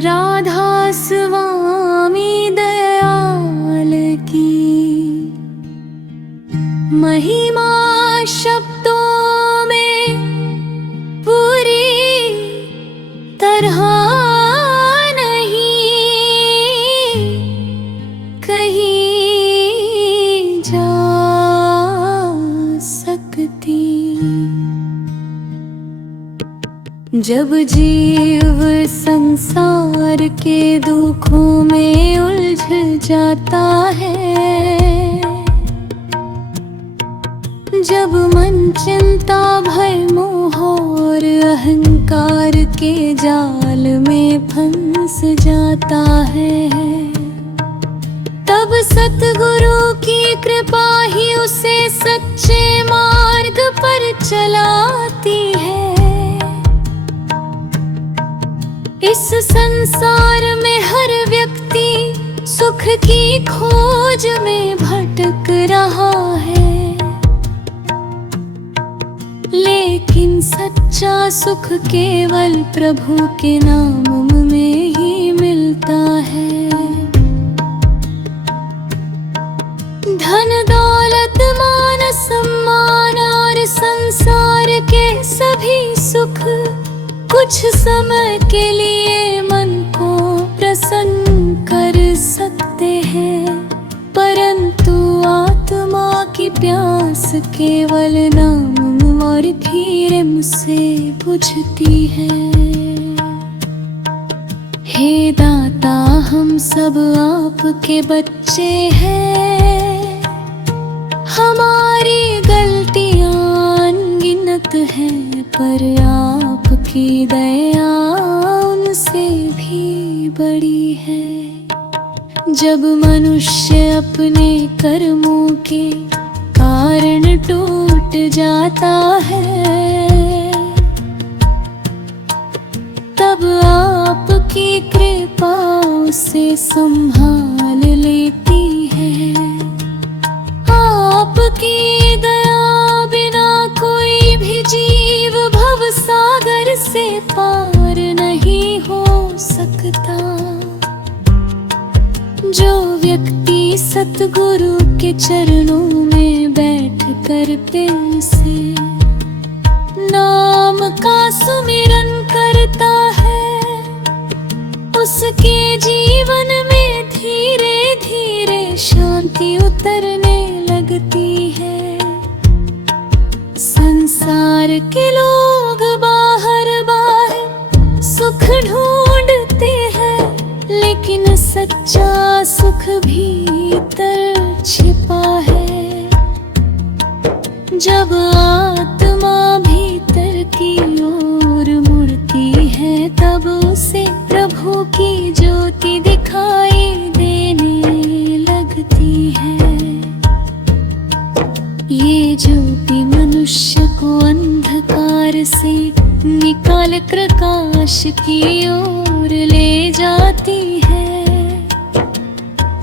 राधा स्वामी दयाल की महिमा शब्दों में पूरी तरह नहीं कही जा सकती। जब जीव संसार के दुखों में उलझ जाता है, जब मन चिंता भय मोह और अहंकार के जाल में फंस जाता है, तब सतगुरु की कृपा ही उसे सच्चे मार्ग पर चलाती है। इस संसार में हर व्यक्ति सुख की खोज में भटक रहा है, लेकिन सच्चा सुख केवल प्रभु के नाम में ही मिलता है। धन दौलत मान सम्मान और संसार के सभी सुख कुछ समय के लिए मन को प्रसन्न कर सकते हैं, परंतु आत्मा की प्यास केवल नाम और धीरे से बुझती है। हे दाता, हम सब आपके बच्चे हैं, हमारी गलतियां अनगिनत हैं, पर आपकी दया उनसे भी बड़ी है। जब मनुष्य अपने कर्मों के कारण टूट जाता है, तब आपकी कृपा उसे संभाल लेती है। आपकी दया बिना कोई भी जीव भव सागर से पार नहीं हो सकता। जो व्यक्ति सतगुरु के चरणों में बैठ कर प्रेम से नाम का सुमिरन करता है, उसके जीवन में धीरे धीरे शांति उतरने लगती है। संसार के लोग बाहर बाहर सुख ढूंढते हैं, लेकिन सच्चा सुख भीतर छिपा है। जब आत्मा भीतर की ओर मुड़ती है, तब उसे प्रभु की ज्योति दिखाई देने लगती है। ये ज्योति मनुष्य को अंधकार से निकाल प्रकाश की ओर ले जाती है।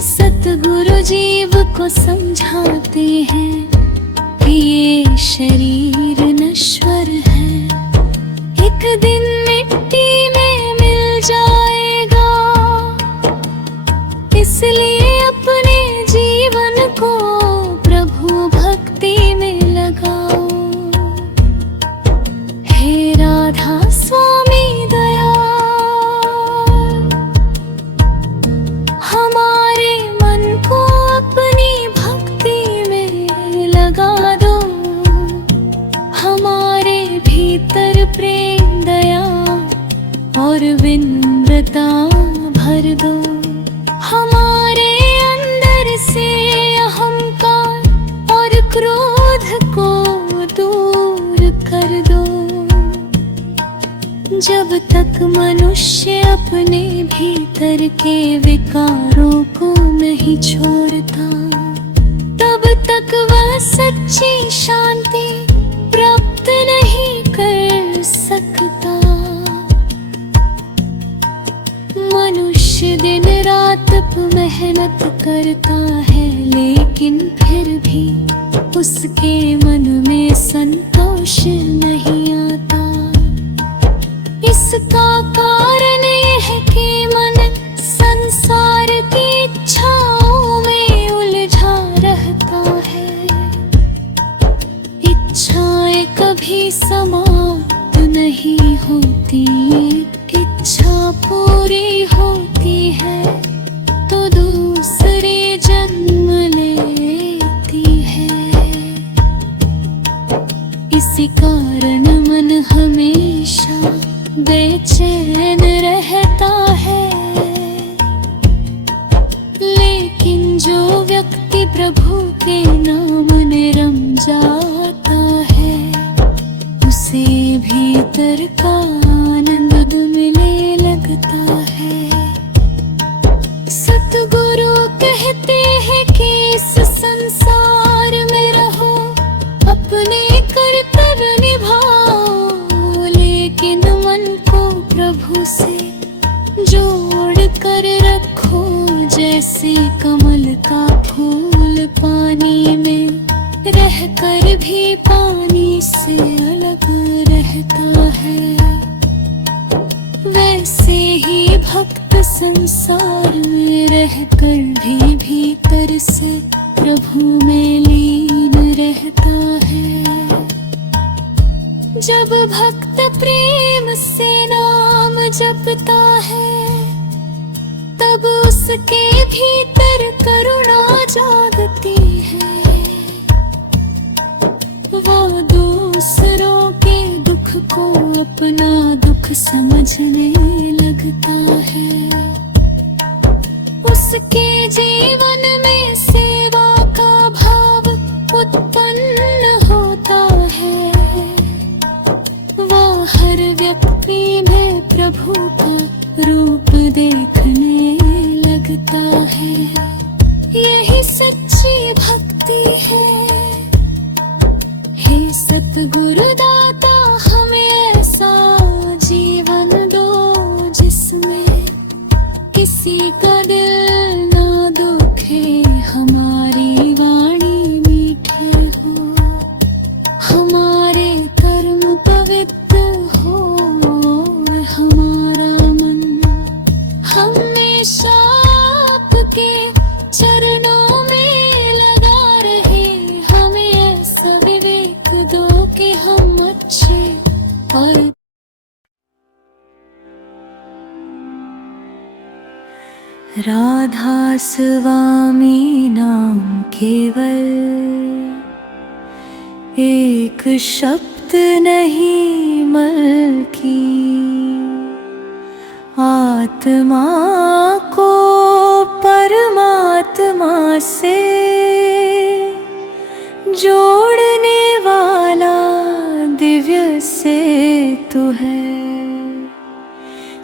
सतगुरु जीव को समझाते हैं कि ये शरीर नश्वर है, एक दिन मिट्टी में मिल जाएगा, इसलिए अपने जीवन को प्रभु भक्ति में लगाओ। हे राधा स्वामी दयाल, हमारे मन को अपनी भक्ति में लगा दो, हमारे भीतर प्रेम दया और विनम्रता भर दो, हमारे अंदर से अहंकार और क्रोध को दूर कर दो। जब तक मनुष्य अपने भीतर के विकारों को नहीं छोड़ता, तब तक वह सच्ची शांति प्राप्त नहीं कर सकता। मनुष्य मेहनत करता है, लेकिन फिर भी उसके मन में संतोष नहीं आता। इसका कारण यह है कि मन संसार की इच्छाओं में उलझा रहता है। इच्छाएं कभी समाप्त नहीं होती, इच्छा पूरी होती है तो दूसरी जन्म लेती है। इसी कारण मन हमेशा बेचैन रहता है। लेकिन जो व्यक्ति प्रभु के नाम में रम जाता है, उसे भीतर का आनंद मिलने लगता है। सतगुरु कहते हैं कि इस संसार में रहो, अपने कर्तव्य निभाओ, लेकिन मन को प्रभु से जोड़ कर रखो। जैसे कमल का फूल पानी में रहकर भी पानी से अलग रहता है, वैसे ही भक्त संसार में रहकर भी भीतर से प्रभु में लीन रहता है। जब भक्त प्रेम से नाम जपता है, तब उसके भीतर करुणा जागती है। वो दूसरों के दुख को अपना दुख समझने लगता है। उसके जीवन में सेवा का भाव उत्पन्न होता है। वो हर व्यक्ति में प्रभु का रूप देखने लगता है। यही सच्ची भक्ति है। हे सतगुरु दाता, हमें ऐसा जीवन दो जिसमें किसी का दिल ना दुखे, हमारी वाणी मीठे हो, हमारे कर्म पवित्र हो, और हमारा मन हमेशा आपके चरणों में लगा रहे। हमें ऐसा विवेक दो कि हम अच्छे और राधा स्वामी नाम केवल एक शब्द नहीं, बल्कि आत्मा को परमात्मा से जोड़ने वाला दिव्य सेतु है।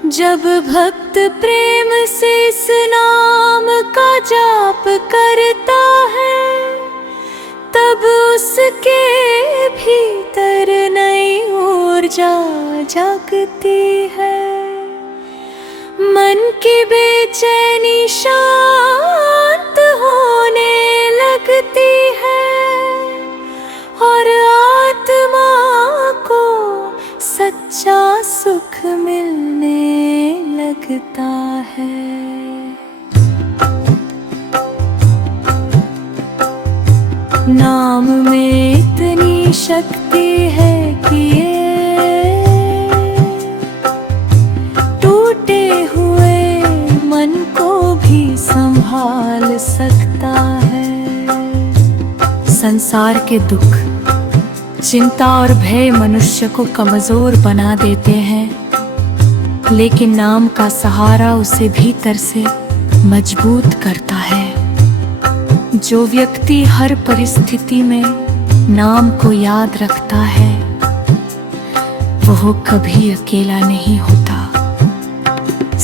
जब भक्त प्रेम से इस नाम का जाप करता है, तब उसके भीतर नई ऊर्जा जागती है। मन की बेचैनी शांत होने लगती है, और आत्मा को सच्चा सुख मिलने लगता है। नाम में इतनी शक्ति है कि ये टूटे हुए मन को भी संभाल सकता है। संसार के दुख, चिंता और भय मनुष्य को कमजोर बना देते हैं, लेकिन नाम का सहारा उसे भीतर से मजबूत करता है। जो व्यक्ति हर परिस्थिति में नाम को याद रखता है, वह कभी अकेला नहीं होता।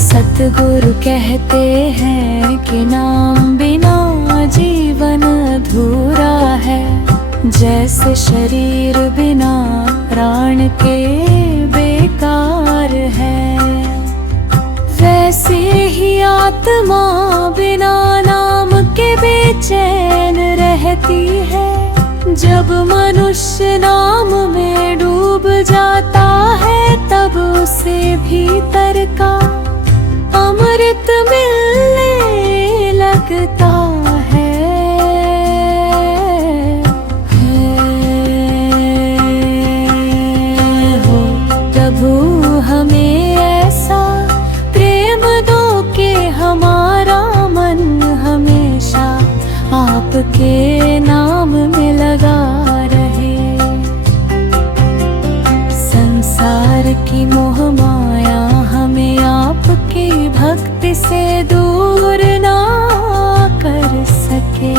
सतगुरु कहते हैं कि नाम बिना जीवन अधूरा है। जैसे शरीर बिना प्राण के बेकार है, वैसे ही आत्मा बिना बेचैन रहती है। जब मनुष्य नाम में डूब जाता है तब उसे भीतर का अमृत मिलने लगता है। हो प्रभु हमें ऐसा प्रेम दो कि हमारा मन हमेशा आपके नाम में लगा रहे। संसार की मोह माया हमें आपकी भक्ति से दूर ना कर सके।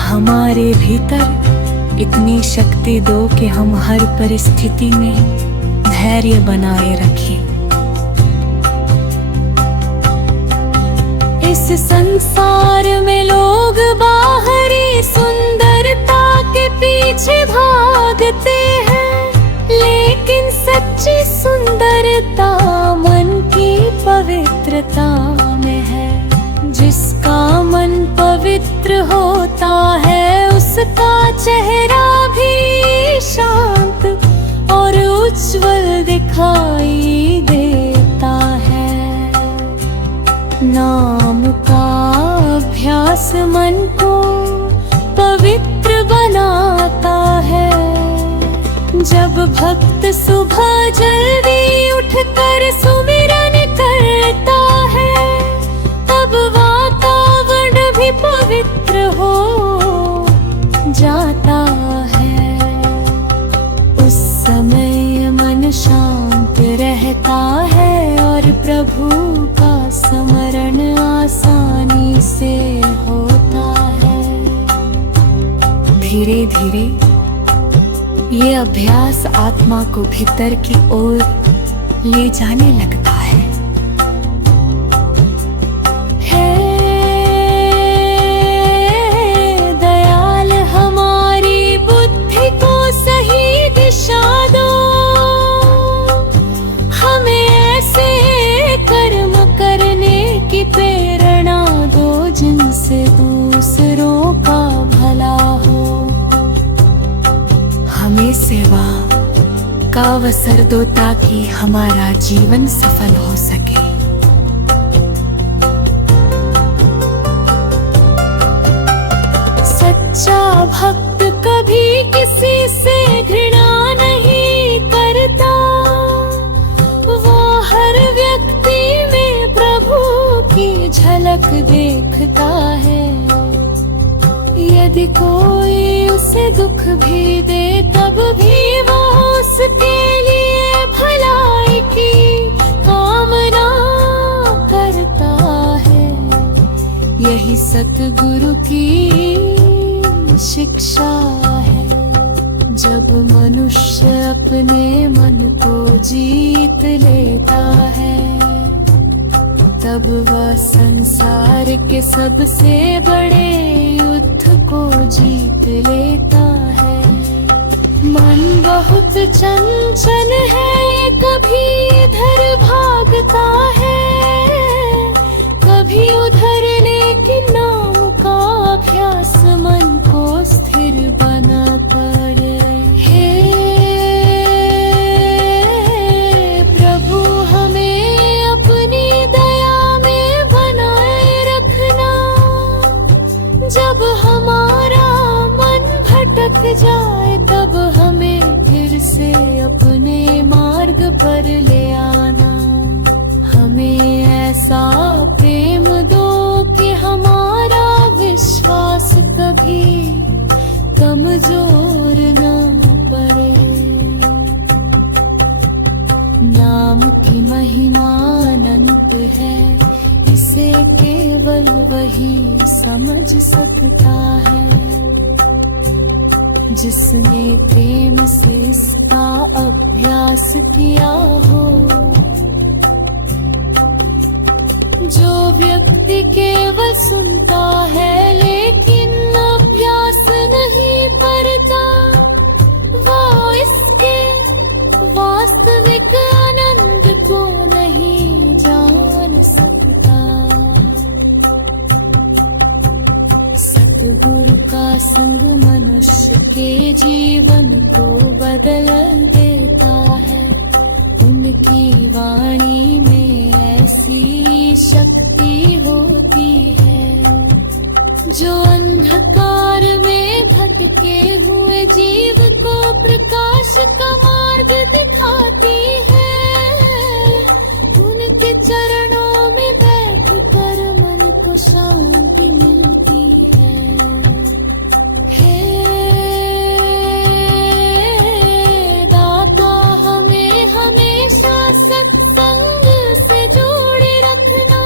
हमारे भीतर इतनी शक्ति दो कि हम हर परिस्थिति में धैर्य बनाए रखें। इस संसार में लोग बाहरी सुंदरता के पीछे भागते हैं, लेकिन सच्ची सुंदरता मन की पवित्रता में है। जिसका मन पवित्र होता है उसका चेहरा भी शांत और उज्जवल दिखाई देता है। नाम का अभ्यास मन को पवित्र बनाता है। जब भक्त सुबह जल्दी उठकर सुमिरन करता है तब वातावरण भी पवित्र हो जाता है। उस समय मन शांत रहता है और प्रभु का स्मरण आसानी से होता है। धीरे धीरे ये अभ्यास आत्मा को भीतर की ओर ले जाने लगता है। दयाल हमारी बुद्धि को सही दिशा दो, हमें ऐसे कर्म करने की प्रेरणा दो जिनसे दूसरों का भला हो। हमें सेवा का अवसर दो ताकि हमारा जीवन सफल हो सके। सच्चा भक्त कभी किसी से घृणा नहीं करता। वो हर व्यक्ति में प्रभु की झलक देखता है। यदि कोई उसे दुख भी दे तब भी वो उसके लिए भलाई की कामना करता है। यही सतगुरु की शिक्षा है। जब मनुष्य अपने मन को जीत लेता है तब वह संसार के सबसे बड़े युद्ध को जीत लेता है। मन बहुत चंचल है, कभी इधर भागता है कभी उधर, लेकिन नाम का अभ्यास मन को स्थिर बनाता है। हे प्रभु हमें अपनी दया में बनाए रखना। जब हमारा मन भटक जाए तब हमें फिर से अपने मार्ग पर ले आना। हमें ऐसा प्रेम दो कि हमारा विश्वास कभी कमजोर न पड़े। नाम की महिमा अनंत है, इसे केवल वही समझ सकता है जिसने प्रेम से इसका अभ्यास किया हो। जो व्यक्ति केवल सुनता है लेकिन अभ्यास नहीं करता, वो इसके वास्तविक आनंद को नहीं जान सकता। सत्संग मनुष्य के जीवन को बदल देता है। उनकी वाणी में ऐसी शक्ति होती है जो अंधकार में भटके हुए जीव को प्रकाश का मार्ग दिखाती है। उनके चरणों में बैठकर मन को शांति मिलती है। हे दाता, हमें हमेशा सत्संग से जोड़े रखना।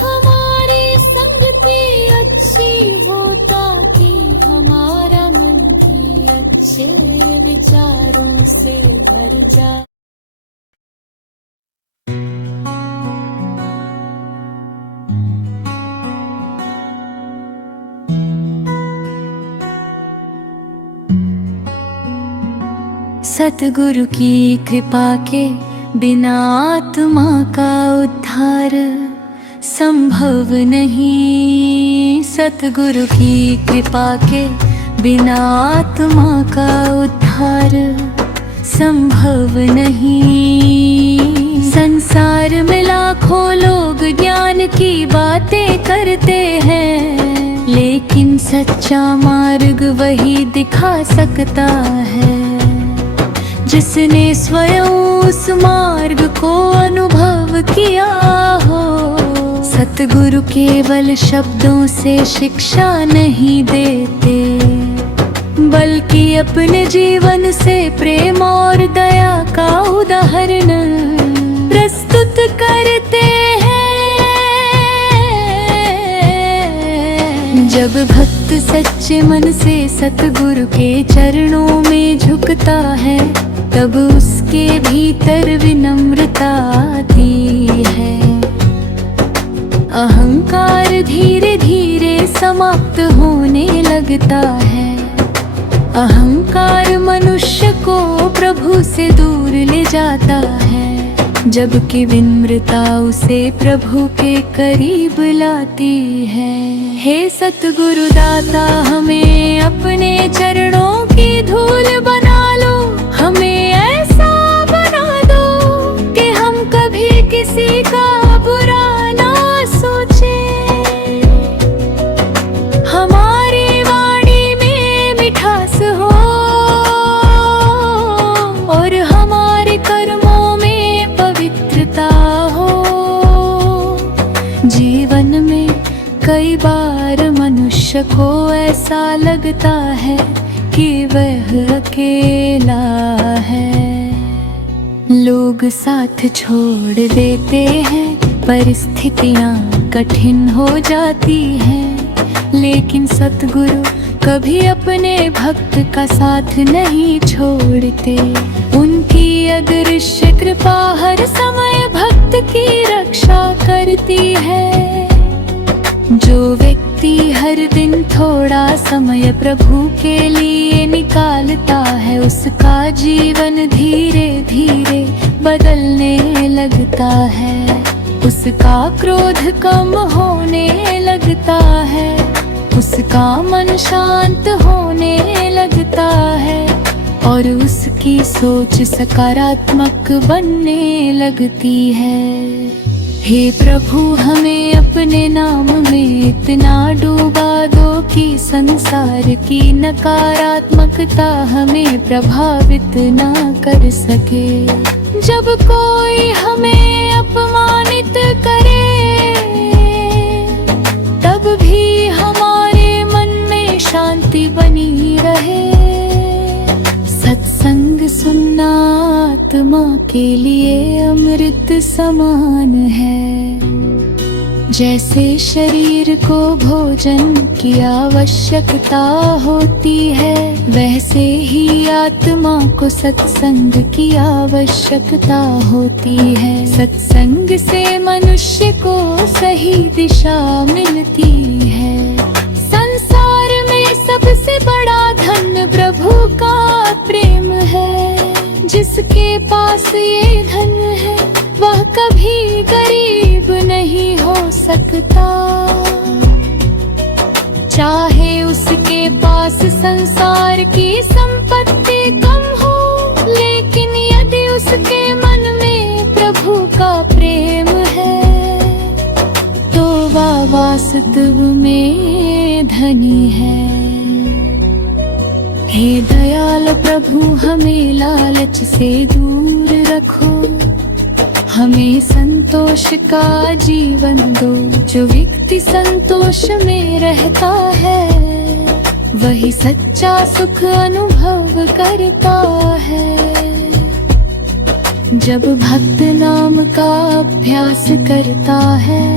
हमारी संगति अच्छी हो ताकि हमारा मन भी अच्छे विचारों से भर जाए। सतगुरु की कृपा के बिना आत्मा का उद्धार संभव नहीं। सतगुरु की कृपा के बिना आत्मा का उद्धार संभव नहीं। संसार में लाखों लोग ज्ञान की बातें करते हैं, लेकिन सच्चा मार्ग वही दिखा सकता है जिसने स्वयं उस मार्ग को अनुभव किया हो। सतगुरु केवल शब्दों से शिक्षा नहीं देते, बल्कि अपने जीवन से प्रेम और दया का उदाहरण प्रस्तुत करते हैं। जब भक्त सच्चे मन से सतगुरु के चरणों में झुकता है, तब उसके भीतर विनम्रता आती है। अहंकार धीरे धीरे समाप्त होने लगता है। अहंकार मनुष्य को प्रभु से दूर ले जाता है, जबकि विनम्रता उसे प्रभु के करीब लाती है। हे सतगुरु दाता, हमें अपने चरणों की धूल बना लो। हमें ऐसा बना दो कि हम कभी किसी का बुरा ना सोचे। हमारी वाणी में मिठास हो और हमारे कर्मों में पवित्रता हो। जीवन में कई बार मनुष्य को ऐसा लगता है कि वह अकेला है। लोग साथ छोड़ देते हैं, परिस्थितियां कठिन हो जाती हैं, लेकिन सतगुरु कभी अपने भक्त का साथ नहीं छोड़ते। उनकी अदृश्य कृपा हर समय भक्त की रक्षा करती है। जो व्यक्ति हर दिन थोड़ा समय प्रभु के लिए निकालता है, उसका जीवन धीरे धीरे बदलने लगता है। उसका क्रोध कम होने लगता है, उसका मन शांत होने लगता है और उसकी सोच सकारात्मक बनने लगती है। हे प्रभु, हमें अपने नाम में इतना डूबा दो कि संसार की नकारात्मकता हमें प्रभावित ना कर सके। जब कोई हमें अपमानित करे, तब भी हमारे मन में शांति बनी रहे। सत्संग सुनना आत्मा के लिए अमृत समान है। जैसे शरीर को भोजन की आवश्यकता होती है, वैसे ही आत्मा को सत्संग की आवश्यकता होती है। सत्संग से मनुष्य को सही दिशा मिलती है। संसार में सबसे बड़ा धन प्रभु का प्रेम है। जिसके पास ये धन है, वह कभी गरीब नहीं हो सकता। चाहे उसके पास संसार की संपत्ति कम हो, लेकिन यदि उसके मन में प्रभु का प्रेम है तो वह वास्तव में धनी है। हे दयाल प्रभु, हमें लालच से दूर रखो, हमें संतोष का जीवन दो। जो व्यक्ति संतोष में रहता है वही सच्चा सुख अनुभव करता है। जब भक्त नाम का अभ्यास करता है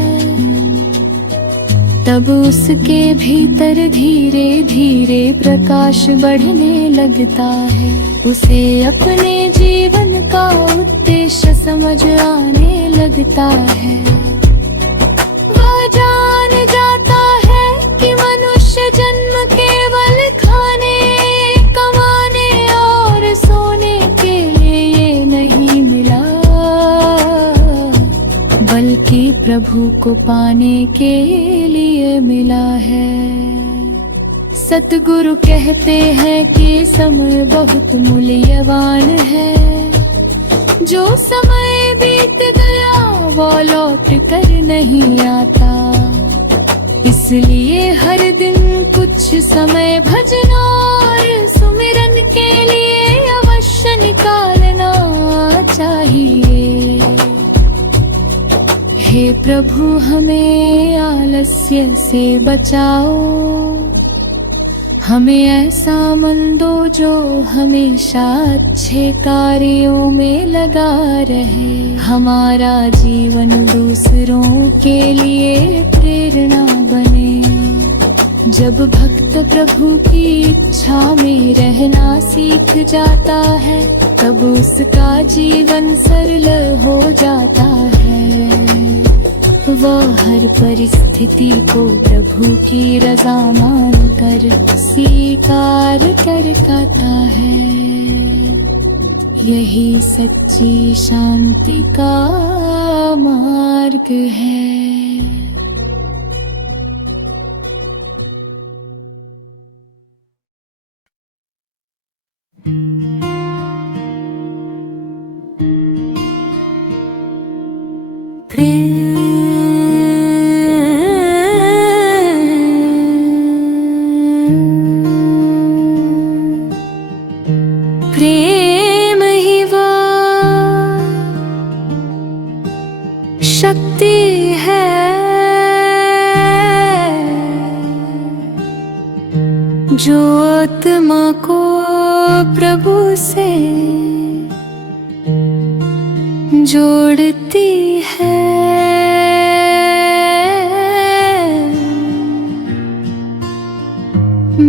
तब उसके भीतर धीरे धीरे प्रकाश बढ़ने लगता है। उसे अपने जीवन का उद्देश्य समझ आने लगता है। वह जान जाता है कि मनुष्य जन्म केवल खाने, कमाने और सोने के लिए नहीं मिला, बल्कि प्रभु को पाने के लिए मिला है। सतगुरु कहते हैं कि समय बहुत मूल्यवान है। जो समय बीत गया वो लौट कर नहीं आता, इसलिए हर दिन कुछ समय भजन और सुमिरन के लिए अवश्य निकालना चाहिए। हे प्रभु, हमें आलस्य से बचाओ, हमें ऐसा मन दो जो हमेशा अच्छे कार्यों में लगा रहे। हमारा जीवन दूसरों के लिए प्रेरणा बने। जब भक्त प्रभु की इच्छा में रहना सीख जाता है तब उसका जीवन सरल हो जाता है। वह हर परिस्थिति को प्रभु की रजा मान कर स्वीकार कर पाता है। यही सच्ची शांति का मार्ग है। प्रेम ही वो शक्ति है जो आत्मा को प्रभु से जोड़ती है।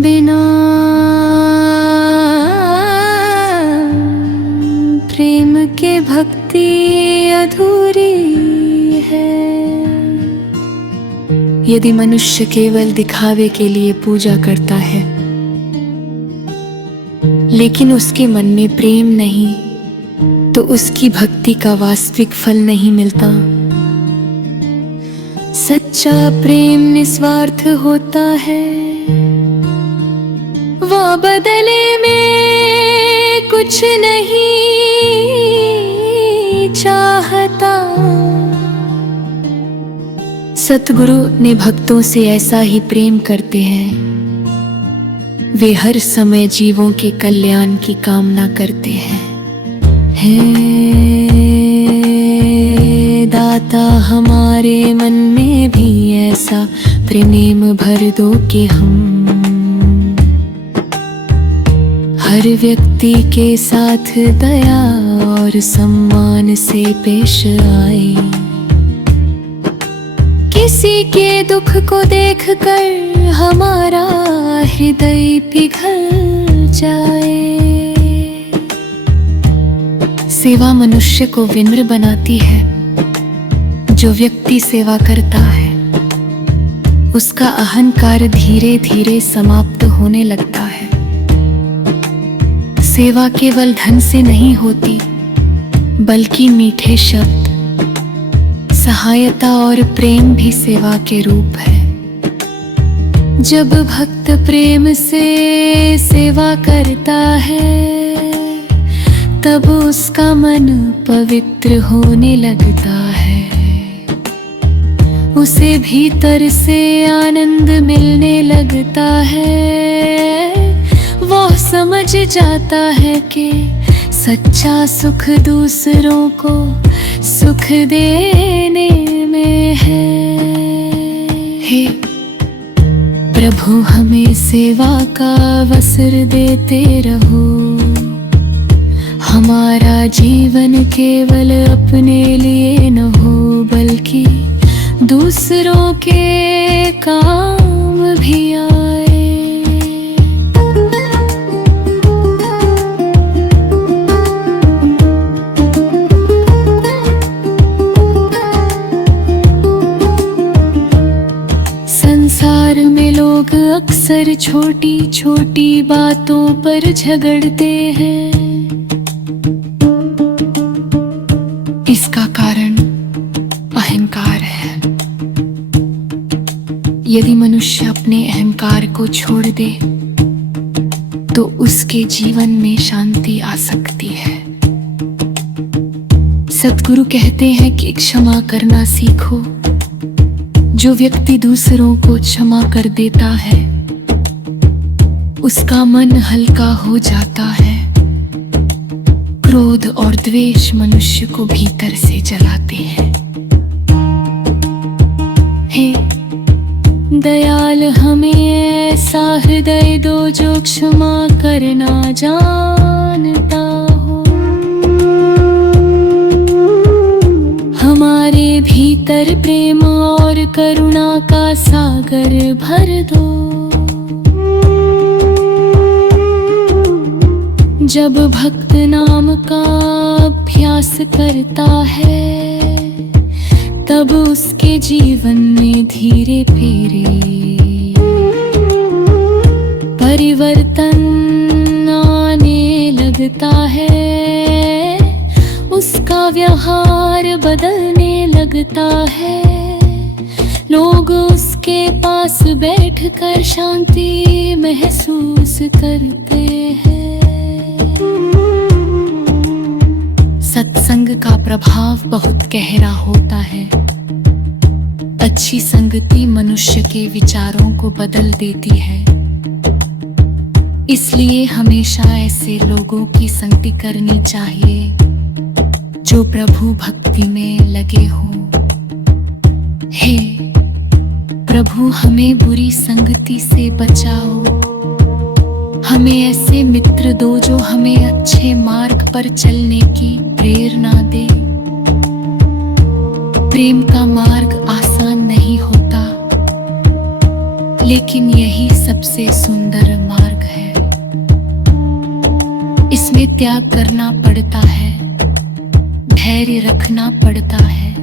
बिना प्रेम के भक्ति अधूरी है। यदि मनुष्य केवल दिखावे के लिए पूजा करता है लेकिन उसके मन में प्रेम नहीं, तो उसकी भक्ति का वास्तविक फल नहीं मिलता। सच्चा प्रेम निस्वार्थ होता है, वो बदले में कुछ नहीं चाहता। सतगुरु ने भक्तों से ऐसा ही प्रेम करते हैं। वे हर समय जीवों के कल्याण की कामना करते हैं। हे दाता, हमारे मन में भी ऐसा प्रेम भर दो कि हम हर व्यक्ति के साथ दया और सम्मान से पेश आए। किसी के दुख को देखकर हमारा हृदय पिघल जाए। सेवा मनुष्य को विनम्र बनाती है। जो व्यक्ति सेवा करता है उसका अहंकार धीरे धीरे समाप्त होने लगता है। सेवा केवल धन से नहीं होती, बल्कि मीठे शब्द, सहायता और प्रेम भी सेवा के रूप है। जब भक्त प्रेम से सेवा करता है तब उसका मन पवित्र होने लगता है। उसे भीतर से आनंद मिलने लगता है। वो समझ जाता है कि सच्चा सुख दूसरों को सुख देने में है। हे प्रभु, हमें सेवा का अवसर देते रहो। हमारा जीवन केवल अपने लिए न हो बल्कि दूसरों के काम भी आए। संसार में लोग अक्सर छोटी छोटी बातों पर झगड़ते हैं। इसका कारण अहंकार है। यदि मनुष्य अपने अहंकार को छोड़ दे तो उसके जीवन में शांति आ सकती है। सद्गुरु कहते हैं कि क्षमा करना सीखो। जो व्यक्ति दूसरों को क्षमा कर देता है उसका मन हल्का हो जाता है। क्रोध और द्वेष मनुष्य को भीतर से जलाते हैं। हे दयाल, हमें ऐसा हृदय दो जो क्षमा करना जानता हो। हमारे भीतर प्रेम और करुणा का सागर भर दो। जब भक्त नाम का अभ्यास करता है तब उसके जीवन में धीरे धीरे परिवर्तन आने लगता है। उसका व्यवहार बदलने लगता है। लोग उसके पास बैठकर शांति महसूस करते हैं। सत्संग का प्रभाव बहुत गहरा होता है। अच्छी संगति मनुष्य के विचारों को बदल देती है। इसलिए हमेशा ऐसे लोगों की संगति करनी चाहिए जो प्रभु भक्ति में लगे हों। हे प्रभु, हमें बुरी संगति से बचाओ। हमें ऐसे मित्र दो जो हमें अच्छे मार्ग पर चलने की प्रेरणा दे। प्रेम का मार्ग आसान नहीं होता, लेकिन यही सबसे सुंदर मार्ग है। इसमें त्याग करना पड़ता है, धैर्य रखना पड़ता है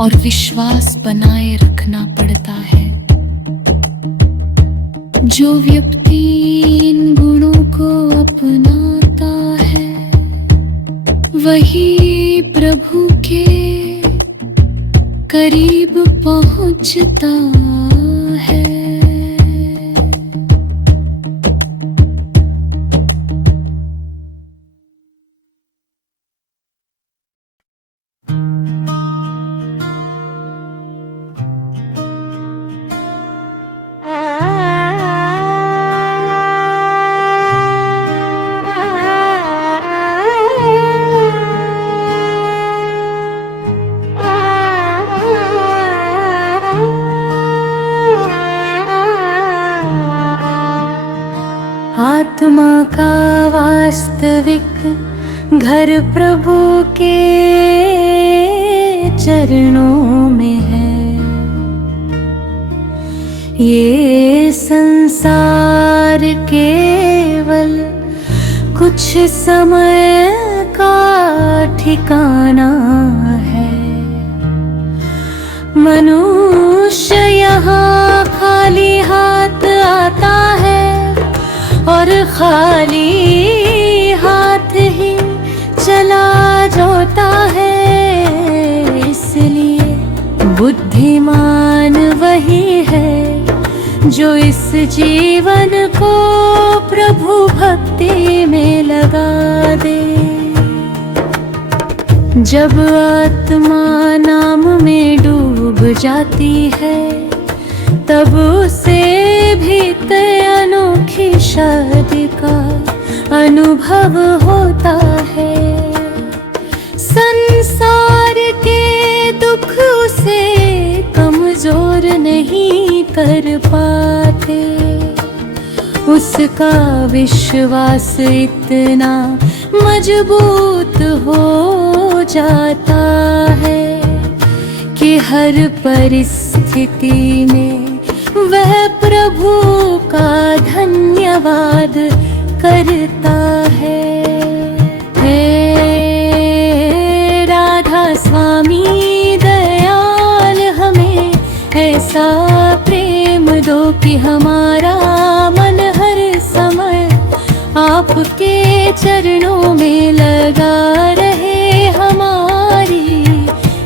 और विश्वास बनाए रखना पड़ता है। जो व्यक्ति इन गुणों को अपनाता है वही प्रभु के करीब पहुंचता है। आत्मा का वास्तविक घर प्रभु के चरणों में है। ये संसार केवल कुछ समय का ठिकाना है। मनुष्य यहाँ खाली हाथ आता है और खाली हाथ ही चला जाता है। इसलिए बुद्धिमान वही है जो इस जीवन को प्रभु भक्ति में लगा दे। जब आत्मा नाम में डूब जाती है, तब उसे भीतर अनोखी शांति का अनुभव होता है। संसार के दुख उसे कमजोर नहीं कर पाते। उसका विश्वास इतना मजबूत हो जाता है कि हर परिस्थिति में वह प्रभु का धन्यवाद करता है। राधा स्वामी दयाल, हमें ऐसा प्रेम दो कि हमारा मन हर समय आपके चरणों में लगा रहे। हमारी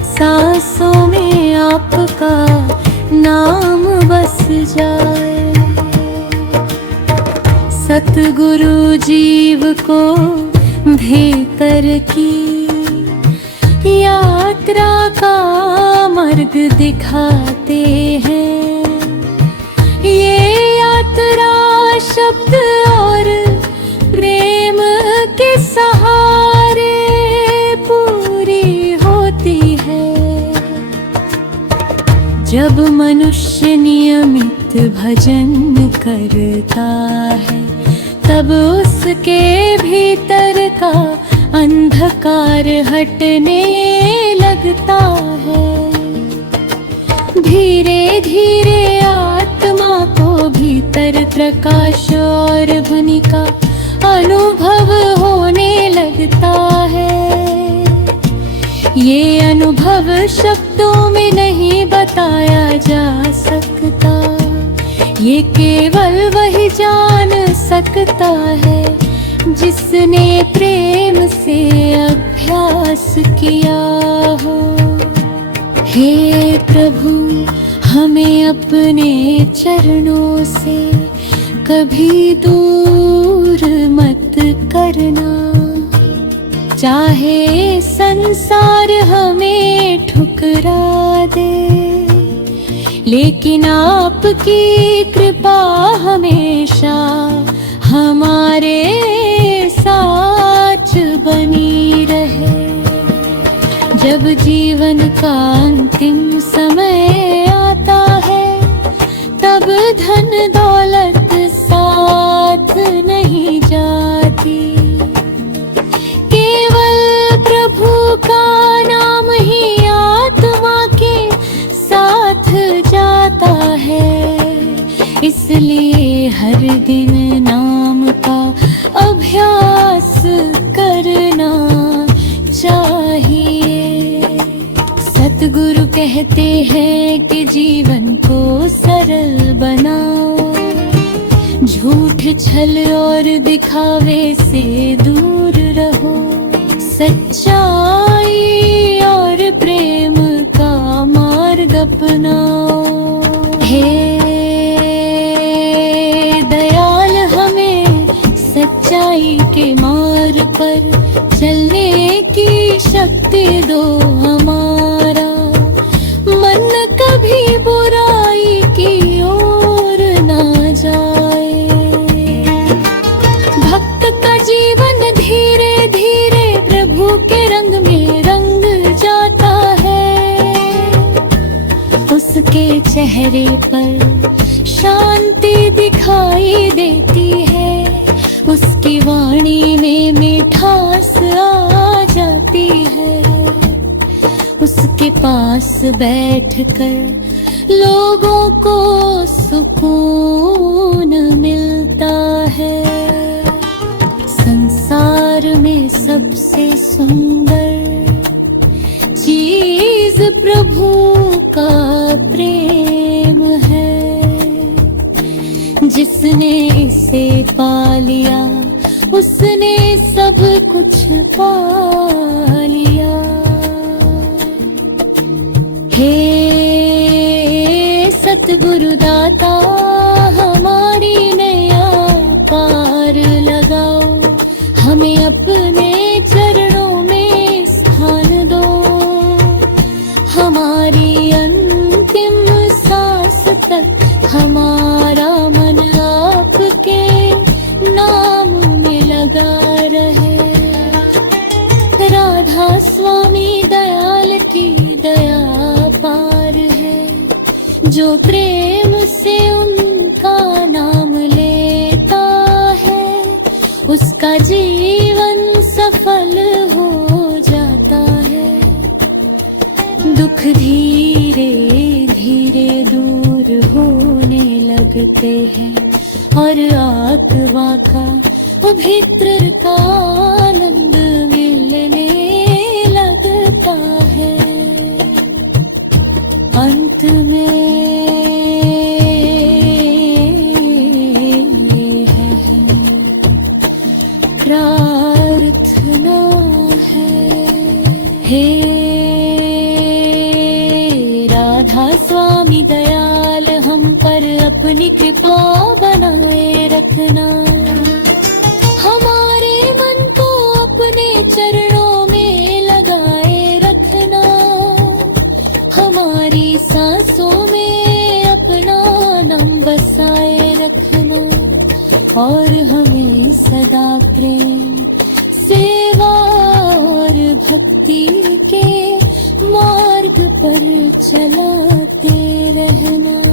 सांसों में आपका नाम बस जाए। सतगुरु जीव को भीतर की यात्रा का मार्ग दिखाते हैं। ये यात्रा शब्द और प्रेम के सहारे पूरी होती है। जब मनुष्य नियमित भजन करता है, तब उसके भीतर का अंधकार हटने लगता है। धीरे धीरे आत्मा को भीतर प्रकाश और ध्वनि का अनुभव होने लगता है। ये अनुभव शब्दों में नहीं बताया जा सकता, ये केवल वही जान सकता है जिसने प्रेम से अभ्यास किया हो। हे प्रभु, हमें अपने चरणों से कभी दूर मत करना। चाहे संसार हमें ठुकरा दे, लेकिन आपकी कृपा हमेशा हमारे साथ बनी रहे। जब जीवन का अंतिम समय आता है, तब धन दौलत साथ नहीं जाती। केवल प्रभु का नाम ही आत्मा के साथ जाता है। इसलिए हर दिन नाम का अभ्यास करना चाहिए। सतगुरु कहते हैं कि जीवन को सरल बनाओ, झूठ छल और दिखावे से दूर रहो। सच्चाई और प्रेम का मार्ग अपनाओ। हे दयाल, हमें सच्चाई के मार्ग पर चलने की शक्ति दो। हमारा मन कभी बुराई की ओर ना जाए। भक्त का जीवन धीरे धीरे प्रभु के रंग में रंग जाता है। उसके चेहरे पर शांति दिखाई देती है। उसकी वाणी में मिठास आ जाती है। उसके पास बैठकर लोगों को सुकून मिलता है। संसार में सबसे सुंदर चीज प्रभु का प्रेम है। जिसने इसे पा लिया, उसने सब कुछ पा लिया। हे सतगुरु दाता, राधा स्वामी दयाल की दया पार है, जो प्रेम से उनका नाम लेता है उसका जीवन सफल हो जाता है। दुख धीरे धीरे दूर होने लगते हैं और आत्मा का पवित्र का आनंद मिलने लगता है। अंत में है प्रार्थना है, हे राधा स्वामी दयाल हम पर अपनी कृपा बनाए रखना। हमारे मन को अपने चरणों में लगाए रखना, हमारी सांसों में अपना नाम बसाए रखना और हमें सदा प्रेम, सेवा और भक्ति के मार्ग पर चलाते रहना।